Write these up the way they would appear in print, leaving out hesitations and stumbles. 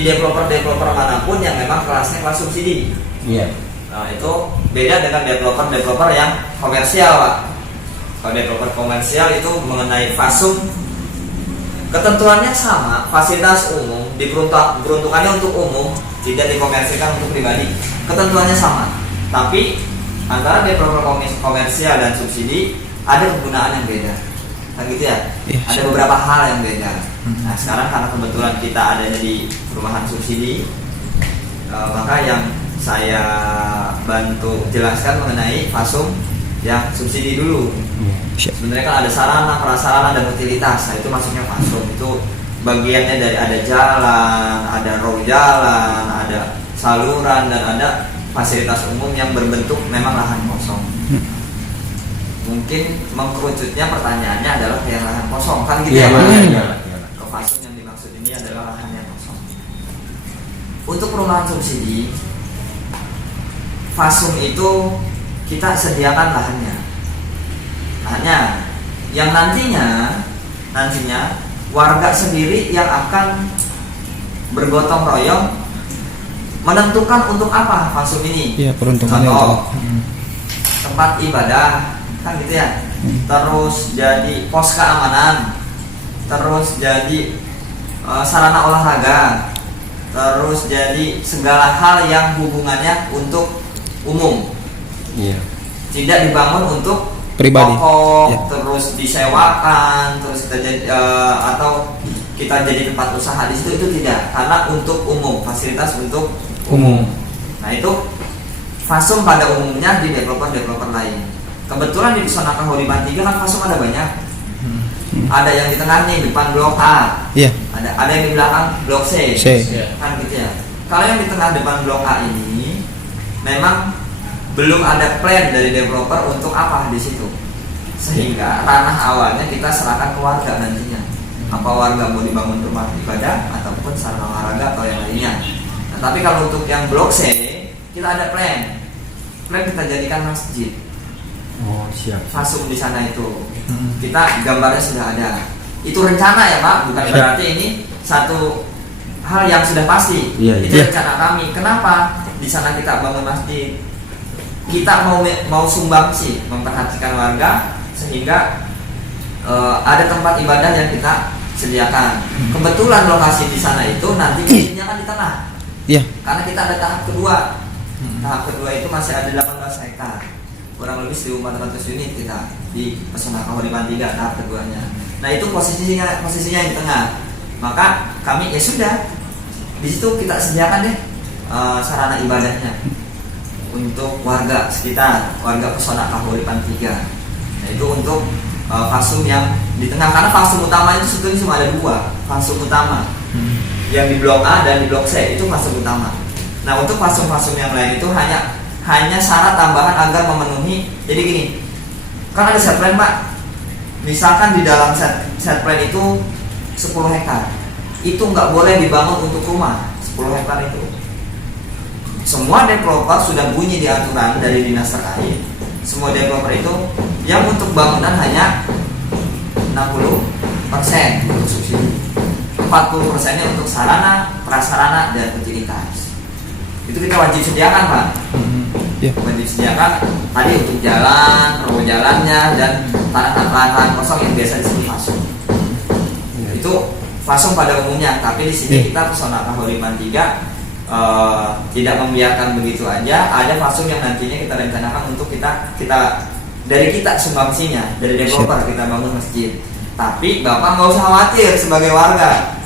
di developer manapun yang memang kelasnya kelas subsidi. Iya. Nah, itu beda dengan developer yang komersial, Pak. Kalau developer komersial itu mengenai fasum, ketentuannya sama, fasilitas umum diperuntukannya untuk umum, tidak dikomersilkan untuk pribadi. Ketentuannya sama. Tapi antara developer komersial dan subsidi ada kegunaan yang beda. Kan gitu ya? Ada beberapa hal yang beda. Nah, sekarang karena kebetulan kita adanya di perumahan subsidi, maka yang saya bantu jelaskan mengenai fasum yang subsidi dulu. Sebenarnya kan ada sarana, prasarana, dan utilitas. Nah, itu masuknya fasum. Itu bagiannya dari ada jalan, ada road jalan, ada saluran, dan ada fasilitas umum yang berbentuk memang lahan kosong. Mungkin mengkerucutnya pertanyaannya adalah kayak lahan kosong, kan gitu ya Pak? Fasum yang dimaksud ini adalah lahan yang kosong. Untuk perumahan subsidi, fasum itu kita sediakan lahannya yang nantinya warga sendiri yang akan bergotong royong menentukan untuk apa fasum ini. Iya, peruntukannya contoh tempat ibadah, kan gitu ya. Terus jadi pos keamanan, terus jadi sarana olahraga, terus jadi segala hal yang hubungannya untuk umum. Iya. Tidak dibangun untuk pribadi. Toko, terus disewakan, terus kita jadi atau kita jadi tempat usaha di situ, itu tidak, karena untuk umum, fasilitas untuk umum. Nah, itu fasum pada umumnya di developer lain. Kebetulan di Pesona Kahuripan 3 kan fasum ada banyak. Ada yang di tengah nih, depan blok A. Iya. Ada yang di belakang blok C. Kan gitu ya. Kalau yang di tengah depan blok A ini memang belum ada plan dari developer untuk apa di situ, sehingga ranah awalnya kita serahkan ke warga nantinya. Apa warga mau dibangun rumah ibadah ataupun sarana olahraga atau yang lainnya. Nah, tapi kalau untuk yang blok C kita ada plan kita jadikan masjid. Oh, siap. Fasum di sana itu kita gambarnya sudah ada. Itu rencana ya Pak, bukan berarti ini satu hal yang sudah pasti. Itu rencana kami. Kenapa di sana kita bangun masjid? Kita mau sumbangsi, memperhatikan warga sehingga ada tempat ibadah yang kita sediakan. Kebetulan lokasi di sana itu nanti masjidnya kan di tengah. Iya. Karena kita ada tahap kedua. Tahap kedua itu masih ada 18 hektar. Kurang lebih 1.400 unit kita di Pesona Kahuripan 3 tahap keduanya. Nah, itu posisinya di tengah. Maka kami ya sudah di situ kita sediakan deh sarana ibadahnya untuk warga sekitar, warga Pesona Kahuripan 3. Nah, itu untuk fasum yang di tengah, karena fasum utama itu sebetulnya cuma ada 2 fasum utama. Yang di blok A dan di blok C itu fasum utama. Nah, untuk fasum-fasum yang lain itu hanya syarat tambahan agar memenuhi. Jadi gini, kan ada set plan Pak. Misalkan di dalam set plan itu 10 hektar, itu nggak boleh dibangun untuk rumah 10 hektar itu. Semua developer sudah bunyi di aturan dari dinas terkait. Semua developer itu yang untuk bangunan hanya 60% untuk subsidi, 40%-nya untuk sarana, prasarana, dan utilitas. Itu kita wajib sediakan Pak. Wajib sediakan tadi untuk jalan, robo jalannya, dan tanah kosong yang biasa disebut fasum. Itu fasum pada umumnya. Tapi di sini kita Pesona Kahuripan 3 tidak membiarkan begitu aja. Ada fasum yang nantinya kita rencanakan untuk kita dari kita sumbangsinya, dari developer kita bangun masjid. Tapi Bapak nggak usah khawatir sebagai warga.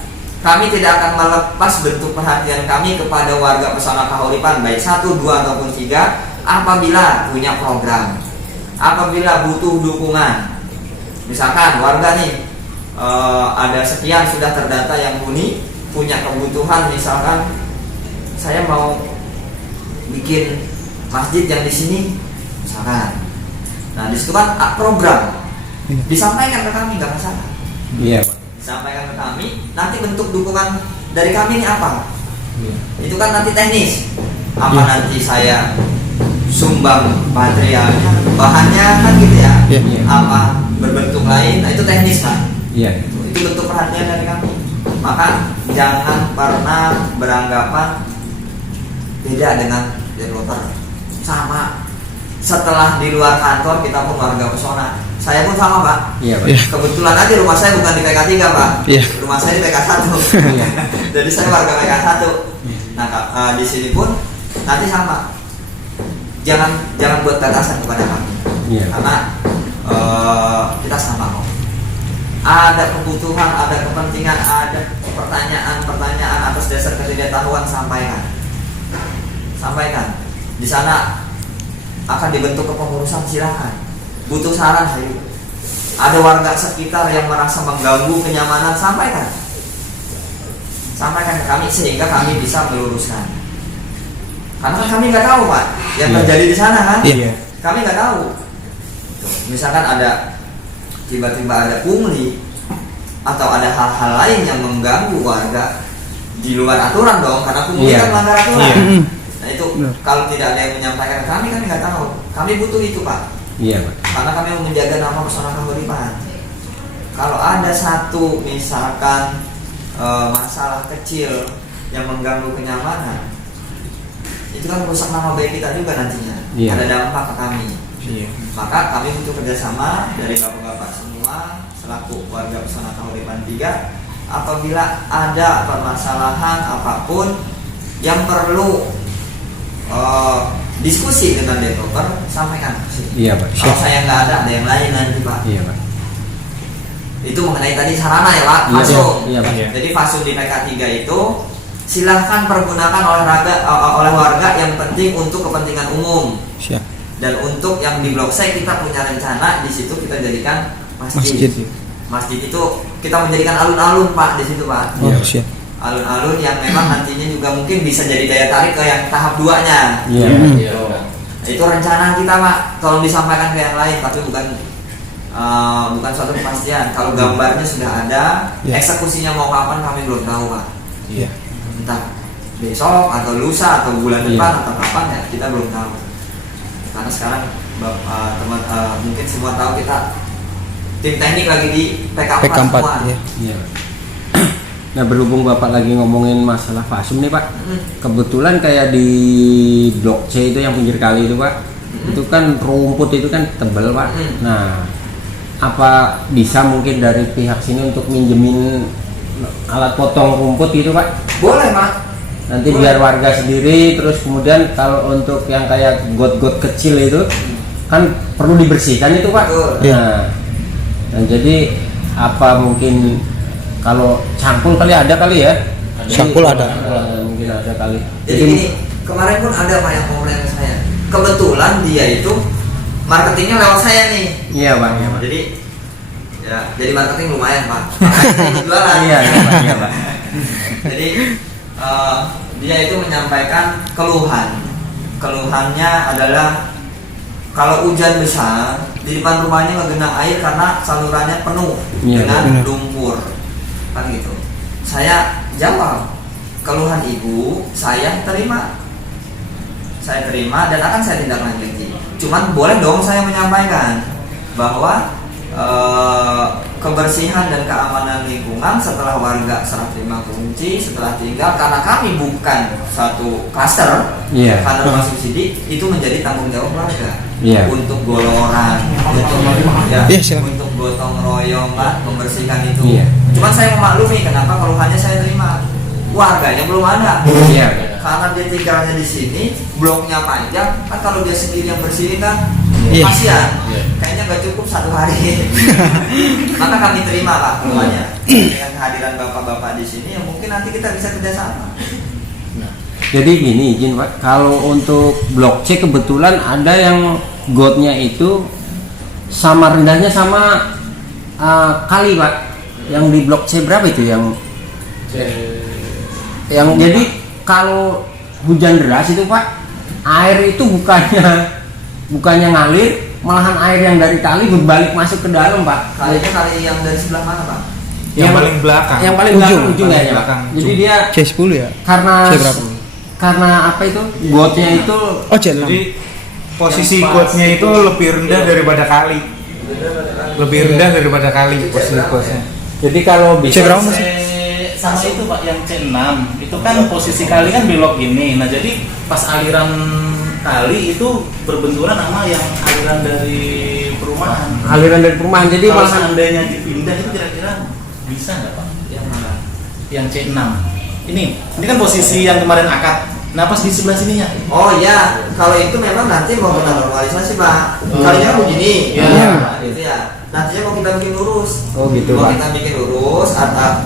Kami tidak akan melepas bentuk perhatian kami kepada warga Pesona Kahuripan baik 1, 2 ataupun 3 apabila punya program, apabila butuh dukungan. Misalkan warga nih ada sekian sudah terdata yang muni punya kebutuhan, misalkan saya mau bikin masjid yang di sini misalkan. Nah, di situ kan program disampaikan ke kami, nggak masalah. Iya. Disampaikan ke kami, nanti bentuk dukungan dari kami ini apa? Itu kan nanti teknis. Apa nanti saya sumbang materialnya, bahannya kan gitu ya. Apa berbentuk lain? Nah, itu teknis kan. Iya. Itu bentuk perhatian dari kami. Maka jangan pernah beranggapan beda dengan developer. Sama. Setelah di luar kantor kita pun warga pesona. Saya pun sama Pak. Iya Pak. Kebetulan aja rumah saya bukan di PK 3 Pak. Iya. Rumah saya di PK 1. Jadi saya warga PK 1. Nah di sini pun nanti sama. Jangan buat batasan kepada kami. Iya. Karena kita sama kok. Ada kebutuhan, ada kepentingan, ada pertanyaan atas dasar ketidaktahuan, sampaikan. Di sana akan dibentuk kepengurusan, silakan. Butuh saran, ayo. Ada warga sekitar yang merasa mengganggu kenyamanan, sampaikan ke kami sehingga kami bisa meluruskan. Karena kan kami nggak tahu Pak yang terjadi di sana kan. Kami nggak tahu. Misalkan ada tiba-tiba ada pungli atau ada hal-hal lain yang mengganggu warga di luar aturan dong, karena pungli kan melanggar aturan. Nah itu kalau tidak ada yang menyampaikan ke kami nggak tahu. Kami butuh itu Pak. Iya Pak. Karena kami mau menjaga nama pesona Kahuripan. Kalau ada satu misalkan masalah kecil yang mengganggu kenyamanan, itu kan merusak nama baik kita juga nantinya. Ada dampak ke kami. Maka kami butuh kerjasama dari bapak-bapak semua selaku warga pesona Kahuripan 3. Apabila ada permasalahan apapun yang perlu diskusi dengan developer, sampaikan. Iya Pak. Kalau saya nggak ada yang lain nanti Pak. Iya Pak. Itu mengenai tadi sarana ya Pak, Fasum. Iya, Pak. Jadi Fasum di PK 3 itu silahkan pergunakan oleh warga yang penting untuk kepentingan umum. Siap. Dan untuk yang di Blok C kita punya rencana di situ kita jadikan masjid. Masjid itu kita menjadikan alun-alun Pak di situ Pak. Oh, siap. Alun-alun yang memang nantinya juga mungkin bisa jadi daya tarik ke yang tahap 2-nya. Iya. Itu rencana kita Pak. Tolong disampaikan ke yang lain, tapi bukan suatu kepastian. Kalau gambarnya sudah ada, eksekusinya mau kapan kami belum tahu Pak. Iya. Entah besok atau lusa atau bulan depan atau kapan ya kita belum tahu. Karena sekarang teman mungkin semua tahu kita tim teknik lagi di PK4 semua. Iya. Nah berhubung Bapak lagi ngomongin masalah Fasum nih Pak, kebetulan kayak di Blok C itu yang pinggir kali itu Pak, itu kan rumput itu kan tebel Pak. Nah apa bisa mungkin dari pihak sini untuk minjemin alat potong rumput gitu Pak? Boleh Pak. Nanti biar warga sendiri, terus kemudian kalau untuk yang kayak got-got kecil itu kan perlu dibersihkan itu Pak. Nah jadi apa mungkin kalau cangkul ada kali ya? Cangkul ada. Mungkin ada kali. Jadi ini kemarin pun ada Pak yang komplain ke saya. Kebetulan dia itu marketingnya lewat saya nih. Iya Pak. Jadi marketing lumayan Pak. Makanya jualan. Iya Pak. Jadi dia itu menyampaikan keluhannya adalah kalau hujan besar di depan rumahnya ngegenang air karena salurannya penuh dengan lumpur, kan gitu. Saya jawab keluhan ibu, saya terima dan akan saya tindak lanjuti. Cuman boleh dong saya menyampaikan bahwa kebersihan dan keamanan lingkungan setelah warga serah terima kunci setelah tinggal, karena kami bukan satu klaster karena rumah subsidi, itu menjadi tanggung jawab warga untuk goloran, untuk gotong royong membersihkan itu. Cuman saya memaklumi kenapa keluhannya saya terima, warganya belum ada. Karena dia tinggalnya di sini, bloknya panjang, kan kalau dia sendiri yang bersihin kan kasihan. Kayaknya nggak cukup 1 hari. Maka kami terima Pak keluhannya. Dengan kehadiran bapak-bapak di sini, yang mungkin nanti kita bisa kerjasama. Jadi gini izin Pak, kalau untuk Blok C kebetulan ada yang gotnya itu sama rendahnya sama kali Pak. Yang di Blok C berapa itu yang jadi kalau hujan deras itu Pak, air itu bukannya ngalir, malahan air yang dari kali berbalik masuk ke dalam Pak. Kalinya kali yang dari sebelah mana Pak? Yang paling belakang. Yang paling ujung ya Pak. Jadi dia C10 ya? Karena apa itu? Gotnya itu Jadi posisi gotnya itu lebih rendah daripada kali. Lebih rendah daripada kali posisi gotnya. Jadi kalau bisa C berapa Mas? sama itu Pak yang C6 itu kan posisi kali kan belok gini. Nah jadi pas aliran kali itu berbenturan sama yang aliran dari perumahan. Aliran dari perumahan. Jadi Kalau malahan seandainya dipindah itu kira-kira bisa nggak Pak? Yang mana? Yang C6 ini kan posisi yang kemarin akad. Nah pas di sebelah sininya. Oh iya, kalau itu memang nanti mau kita normalisasi Pak. Kalinya kan begini, Iya. Nah, gitu ya. Nantinya mau kita bikin lurus. Oh gitu Mau Pak. kita bikin lurus,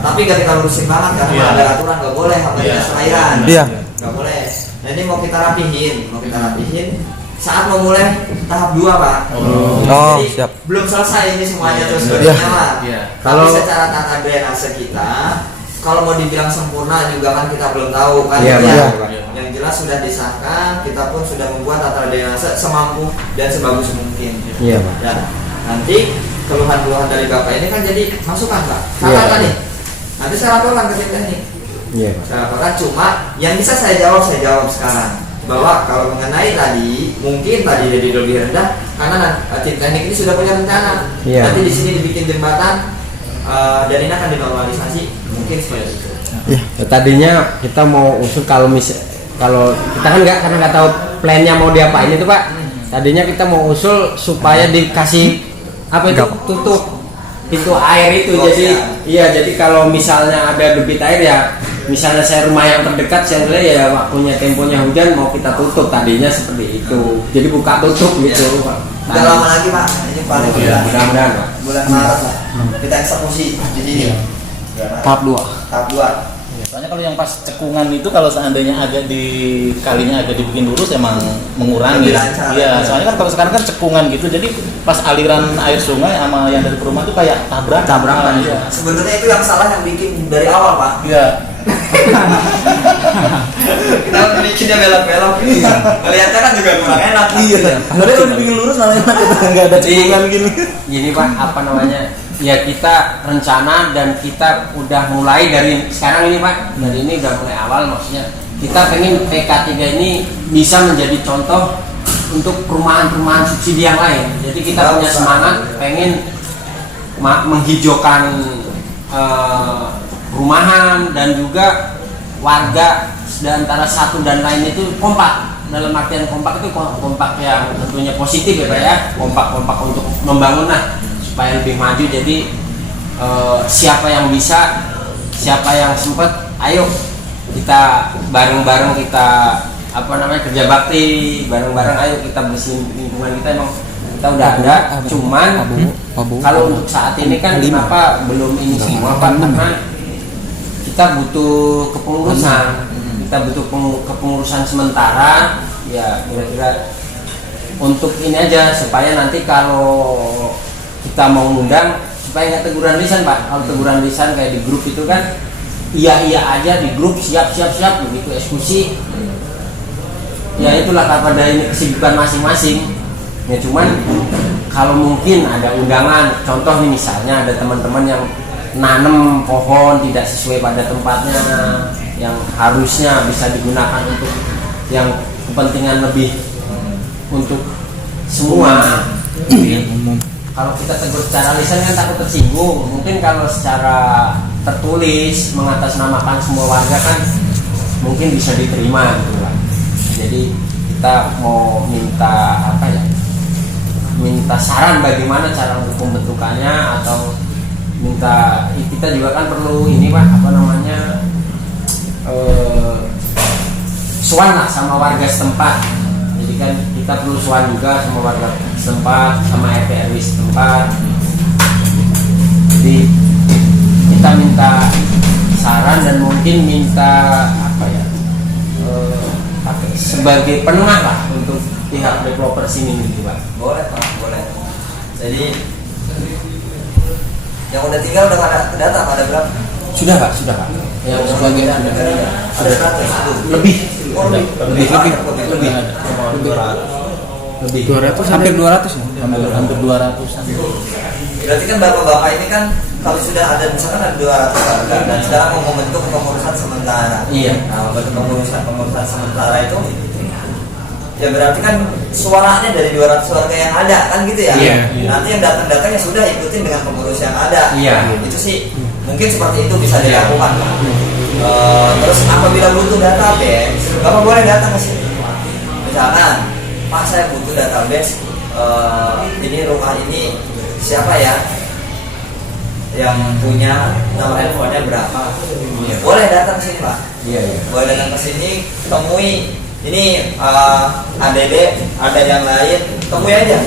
tapi gak kita lurusin banget karena Iya. ada aturan nggak boleh apalagi Iya. selairan. Iya. Nggak boleh. Nah ini mau kita rapihin. Saat mau mulai tahap 2 Pak. Oh, Jadi, siap. belum selesai ini semuanya terus Iya. kerjanya Pak. Iya. Kalau Kalau- secara tata drainase kita, kalau mau dibilang sempurna juga kan kita belum tahu kan. Iya, gitu ya. benar, Pak. Yang jelas sudah disahkan, kita pun sudah membuat tata drainase semampu dan sebagus mungkin. Iya Pak. Dan nanti keluhan-keluhan dari Bapak ini kan jadi masukan Pak. Iya. Salah tadi. Nanti saya laporkan ke tim teknik. Iya Pak. Saya laporkan, cuma yang bisa saya jawab sekarang. Bahwa kalau mengenai tadi, mungkin tadi jadi lebih rendah karena tim teknik ini sudah punya rencana. Iya. Nanti di sini dibikin jembatan dan ini akan dinormalisasi, mungkin seperti itu. Ya, tadinya kita mau usul kalau kita kan karena nggak tahu plannya mau diapain itu Pak. Tadinya kita mau usul supaya dikasih apa itu tutup pintu air itu. Oh, Jadi iya jadi kalau misalnya ada debit air ya, misalnya saya rumah yang terdekat saya lihat ya waktunya temponya hujan mau kita tutup, tadinya seperti itu. Jadi buka tutup gitu Pak. Udah lama lagi Pak, ini paling Mudah-mudahan Pak. bulan Maret lah. Kita eksekusi di sini. Tahap 2. Tahap 2. Soalnya kalau yang pas cekungan itu kalau seandainya agak kalinya agak dibikin lurus emang mengurangi. Lebih lancar. Iya, soalnya kan kalau sekarang kan cekungan gitu. Jadi pas aliran air sungai sama yang dari perumahan itu kayak tabrakan. Iya. Sebenarnya itu yang salah yang bikin dari awal Pak. Iya. Kita bikinnya belok-belok. Kelihatannya kan juga kurang enak. Iya. Tapi kalau dibikin lurus malah enak gitu. Enggak ada cekungan gini. Gini Pak, apa namanya? Ya kita rencana dan kita udah mulai dari sekarang ini Pak. Dari ini udah mulai awal, maksudnya kita pengen PK3 ini bisa menjadi contoh untuk perumahan-perumahan subsidi yang lain. Jadi kita punya semangat pengen menghijaukan perumahan dan juga warga antara satu dan lain itu kompak. Dalam artian kompak itu kompak yang tentunya positif ya Pak ya, kompak-kompak untuk membangun supaya lebih maju. Jadi siapa yang bisa, siapa yang sempat, ayo kita bareng-bareng kita kerja bakti bareng-bareng, ayo kita bersihin lingkungan kita. Emang kita udah ada, cuman kalau untuk saat ini kan kenapa belum ini semua Pak, karena kita butuh kepengurusan sementara ya, kira-kira untuk ini aja supaya nanti kalau kita mau ngundang supaya nggak teguran lisan Pak. Kalau teguran lisan kayak di grup itu kan iya aja di grup, siap begitu eksekusi ya itulah pada ini kesibukan masing-masing ya. Cuman kalau mungkin ada undangan, contoh nih misalnya ada teman-teman yang nanam pohon tidak sesuai pada tempatnya yang harusnya bisa digunakan untuk yang kepentingan lebih untuk semua. Kalau kita tegur secara lisan kan takut tersinggung. Mungkin kalau secara tertulis mengatasnamakan semua warga kan mungkin bisa diterima gitu Pak. Jadi kita mau minta minta saran bagaimana cara untuk pembentukannya, atau kita juga kan perlu ini Pak suan lah sama warga setempat. Jadi kan kita perlu suan juga sama warga setempat, sama RT RW setempat. Jadi kita minta saran dan mungkin minta sebagai penengah lah untuk pihak developer sini gitu Pak. Boleh Pak, boleh. Jadi yang udah tinggal udah ada data ada berapa? Sudah Pak. Yang sebagian ada 100 lebih. Oh, lebih 200 hampir 200 ya. Hampir 200-an. Berarti kan bapak-bapak ini kan kalau sudah ada misalkan ada 200 warga dan sekarang mau membentuk kepengurusan sementara. Iya. Nah, bentuk kepengurusan sementara itu ya berarti kan suaranya dari 200 warga yang ada kan gitu ya. Iya. Nanti yang datang-datang ya sudah ikutin dengan pengurus yang ada. Iya. Itu sih Mungkin seperti itu bisa dilakukan, Pak. Terus apabila butuh database, Bapak boleh datang ke sini. Misalkan, Pak saya butuh database, ini rumah ini siapa ya yang punya nomor handphonenya berapa? Boleh datang ke sini, Pak. Boleh datang ke sini, temui. Ini ADD, ada yang lain, temui aja.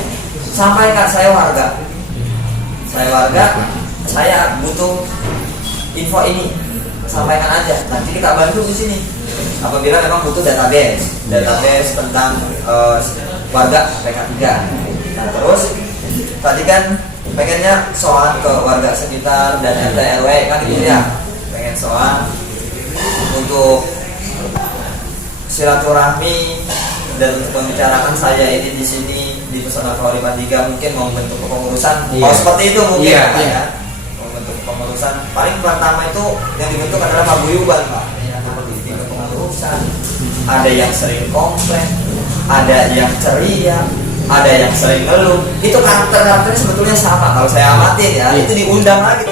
Sampaikan saya warga, saya butuh info ini, sampaikan aja. Nanti kita bantu di sini. Apabila memang butuh database tentang warga PK3. Nah, terus tadi kan pengennya soal ke warga sekitar dan RT RW kan gitu ya. Pengen soal untuk silaturahmi dan untuk membicarakan saya ini di sini di Pesona Kauripan 3 mungkin mau bentuk kepengurusan. Oh seperti itu mungkin ya. Mau bentuk kepengurusan. Paling pertama itu yang dibentuk adalah paguyuban, Pak. Seperti itu kepengurusan. Ada yang sering komplain, ada yang ceria, ada yang sering ngeluh. Itu karakternya sebetulnya sama kalau saya amatin ya. Itu diundang lagi.